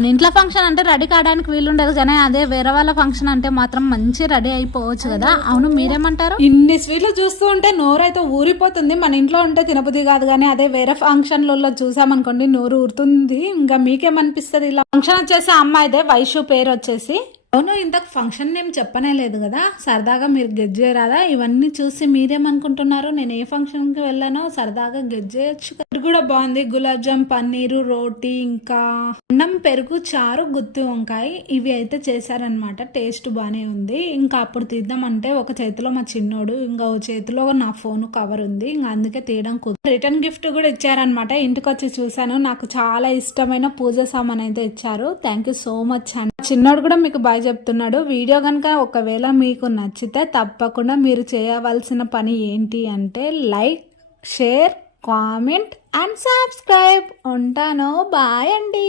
మన ఇంట్లో ఫంక్షన్ అంటే రెడీ కావడానికి వీలుండదు కానీ అదే వేరే వాళ్ళ ఫంక్షన్ అంటే మాత్రం మంచి రెడీ అయిపోవచ్చు కదా. అవును మీరేమంటారు? ఇన్ని స్వీట్లు చూస్తూ ఉంటే నోరైతే ఊరిపోతుంది. మన ఇంట్లో ఉంటే తినబుద్ధి కాదు కానీ అదే వేరే ఫంక్షన్లలో చూసామనుకోండి నోరు ఊరుతుంది. ఇంకా మీకేమనిపిస్తుంది ఇలా? ఫంక్షన్ వచ్చేసి అమ్మాయిదే వైషు పేరు వచ్చేసి. అవును ఇంతకు ఫంక్షన్ నేమ్ చెప్పనే లేదు కదా? సరదాగా మీరు గెజ్ చేయరాదా? ఇవన్నీ చూసి మీరేమనుకుంటున్నారు? నేను ఏ ఫంక్షన్కి వెళ్ళానో సరదాగా గెజ్ చేయొచ్చు కూడా బాగుంది. గులాబ్ జామ్ పన్నీరు రోటీ ఇంకా అన్నం పెరుగు చారు గుత్తి వంకాయ ఇవి అయితే చేశారనమాట టేస్ట్ బాగానే ఉంది. ఇంకా అప్పుడు తీద్దామంటే ఒక చేతిలో మా చిన్నోడు ఇంకా ఓ చేతిలో నా ఫోన్ కవర్ ఉంది. ఇంకా అందుకే తీయడం కుదరదు. రిటర్న్ గిఫ్ట్ కూడా ఇచ్చారనమాట ఇంటికి వచ్చి చూశాను. నాకు చాలా ఇష్టమైన పూజ సామాన్ అయితే ఇచ్చారు. థ్యాంక్ యూ సో మచ్ అండి చిన్నోడు కూడా మీకు బాగా చెప్తున్నాడు. వీడియో కనుక ఒకవేళ మీకు నచ్చితే తప్పకుండా మీరు చేయవలసిన పని ఏంటి అంటే like share comment and subscribe. ఉంటాను. బాయ్ అండి.